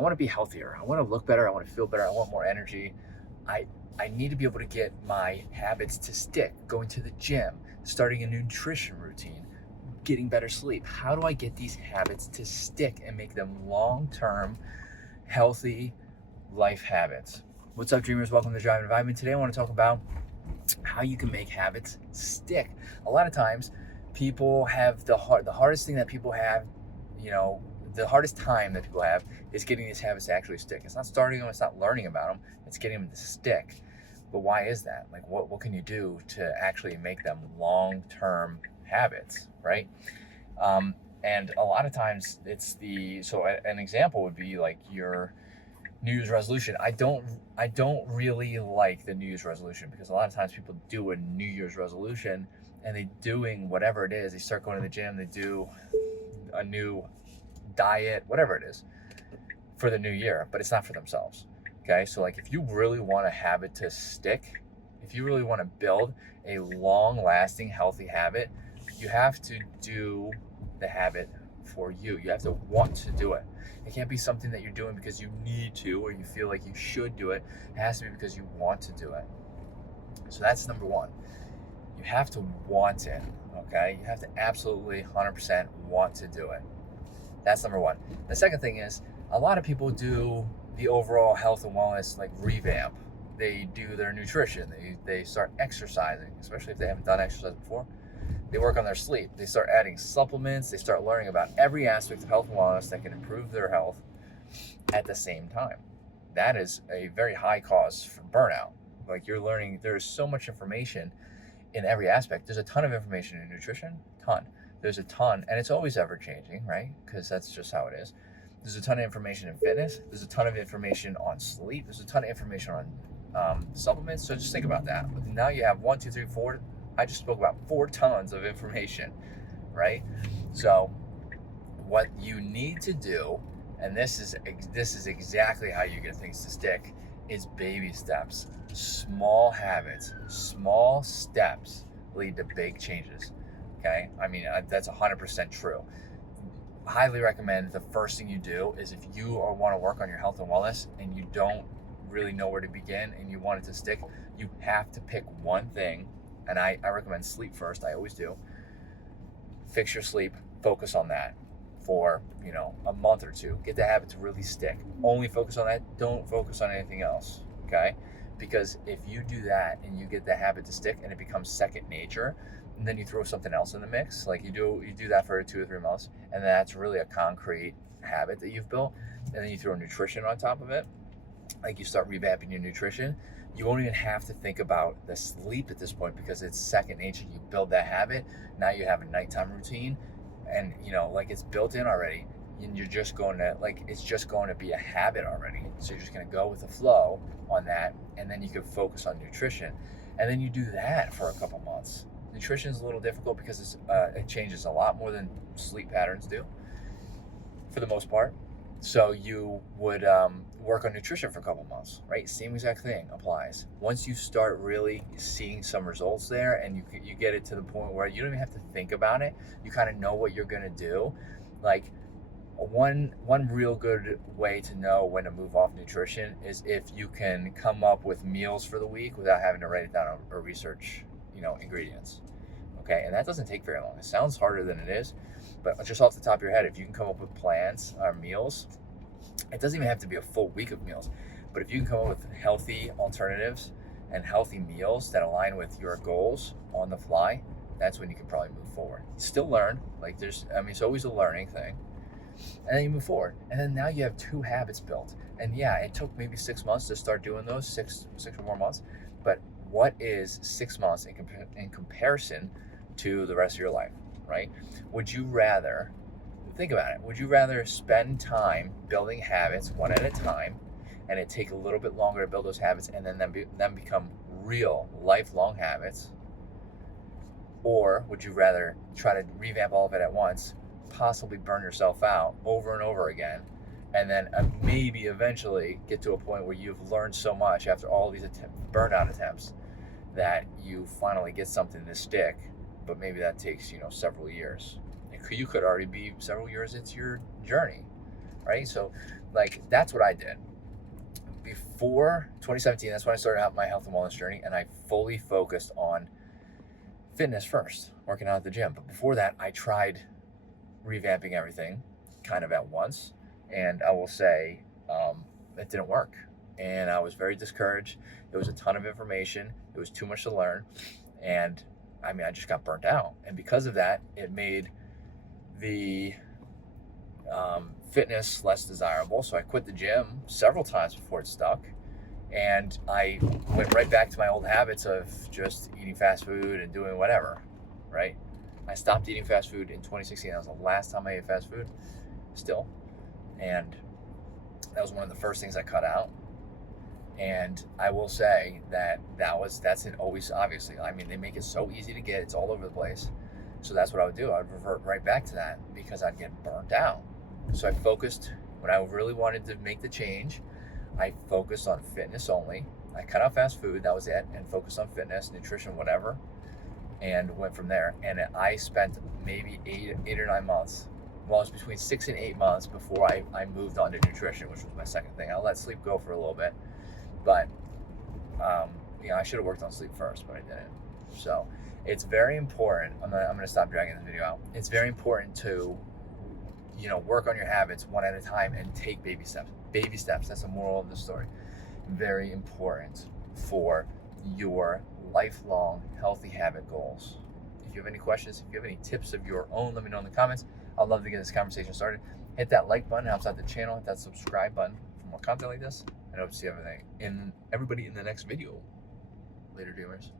I want to be healthier. I want to look better. I want to feel better. I want more energy. I I need to be able to get my habits to stick. Going to the gym, starting a nutrition routine, getting better sleep. How do I get these habits to stick and make them long-term, healthy life habits? What's up, dreamers? Welcome to Drive and Vibe. And today I want to talk about how you can make habits stick. A lot of times, people have the hardest thing that people have, you know, the hardest time that people have is getting these habits to actually stick. It's not starting them, it's not learning about them, it's getting them to stick. But why is that? Like, what can you do to actually make them long-term habits, right? And a lot of times it's an example would be like your New Year's resolution. I don't really like the New Year's resolution because a lot of times people do a New Year's resolution and they doing whatever it is. They start going to the gym, they do a new diet, whatever it is, for the new year, but it's not for themselves. Okay, so like if you really want a habit to stick, if you really want to build a long-lasting, healthy habit, you have to do the habit for you. You have to want to do it. It can't be something that you're doing because you need to or you feel like you should do it. It has to be because you want to do it. So that's number one. You have to want it, okay? You have to absolutely 100% want to do it. That's number one. The second thing is, a lot of people do the overall health and wellness like revamp. They do their nutrition. They start exercising, especially if they haven't done exercise before. They work on their sleep. They start adding supplements. They start learning about every aspect of health and wellness that can improve their health at the same time. That is a very high cause for burnout. Like, you're learning, there's so much information in every aspect. There's a ton of information in nutrition, ton. There's a ton, and it's always ever changing, right? Because that's just how it is. There's a ton of information in fitness. There's a ton of information on sleep. There's a ton of information on supplements. So just think about that. Now you have 1, 2, 3, 4. I just spoke about 4 tons of information, right? So what you need to do, and this is exactly how you get things to stick, is baby steps. Small habits, small steps lead to big changes. Okay, I mean, that's 100% true. Highly recommend the first thing you do is, if you want to work on your health and wellness and you don't really know where to begin and you want it to stick, you have to pick one thing. And I recommend sleep first. I always do. Fix your sleep, focus on that for, a month or two. Get the habit to really stick. Only focus on that. Don't focus on anything else, okay? Because if you do that and you get the habit to stick and it becomes second nature, and then you throw something else in the mix, like you do that for 2 or 3 months, and that's really a concrete habit that you've built, and then you throw nutrition on top of it, like you start revamping your nutrition, you won't even have to think about the sleep at this point because it's second nature. You build that habit. Now you have a nighttime routine, and like it's built in already, and you're just going to, like, it's just going to be a habit already. So you're just going to go with the flow on that, and then you can focus on nutrition, and then you do that for a couple months. Nutrition is a little difficult because it changes a lot more than sleep patterns do, for the most part. So you would work on nutrition for a couple months, right? Same exact thing applies. Once you start really seeing some results there, and you get it to the point where you don't even have to think about it, you kind of know what you're gonna do. Like, one real good way to know when to move off nutrition is if you can come up with meals for the week without having to write it down or research, ingredients. Okay, and that doesn't take very long. It sounds harder than it is, but just off the top of your head, if you can come up with plans or meals, it doesn't even have to be a full week of meals, but if you can come up with healthy alternatives and healthy meals that align with your goals on the fly, that's when you can probably move forward. Still learn, like it's always a learning thing. And then you move forward. And then now you have 2 habits built. And yeah, it took maybe 6 months to start doing those, six or more months. But what is 6 months in comparison to the rest of your life, right? Would you rather, think about it, would you rather spend time building habits one at a time, and it take a little bit longer to build those habits and then become real lifelong habits? Or would you rather try to revamp all of it at once, possibly burn yourself out over and over again, and then maybe eventually get to a point where you've learned so much after all these burnout attempts that you finally get something to stick, but maybe that takes, several years. You could already be several years into your journey, right? So like, that's what I did. Before 2017, that's when I started out my health and wellness journey, and I fully focused on fitness first, working out at the gym. But before that, I tried revamping everything kind of at once, and I will say it didn't work. And I was very discouraged. There was a ton of information. It was too much to learn. And I mean, I just got burnt out. And because of that, it made the fitness less desirable. So I quit the gym several times before it stuck. And I went right back to my old habits of just eating fast food and doing whatever, right? I stopped eating fast food in 2016. That was the last time I ate fast food, still. And that was one of the first things I cut out. And I will say that's an always, obviously, I mean, they make it so easy to get, it's all over the place. So that's what I would do. I'd revert right back to that because I'd get burnt out. So I focused, when I really wanted to make the change, I focused on fitness only. I cut out fast food, that was it, and focused on fitness, nutrition, whatever, and went from there. And I spent maybe eight or 9 months. Well, it was between 6 and 8 months before I moved on to nutrition, which was my second thing. I'll let sleep go for a little bit. But, I should have worked on sleep first, but I didn't. So it's very important. I'm going to stop dragging this video out. It's very important to, work on your habits one at a time and take baby steps. Baby steps. That's the moral of the story. Very important for your lifelong healthy habit goals. If you have any questions, if you have any tips of your own, let me know in the comments. I'd love to get this conversation started. Hit that like button, helps out the channel. Hit that subscribe button for more content like this. And I hope to see everybody in the next video. Later, dreamers.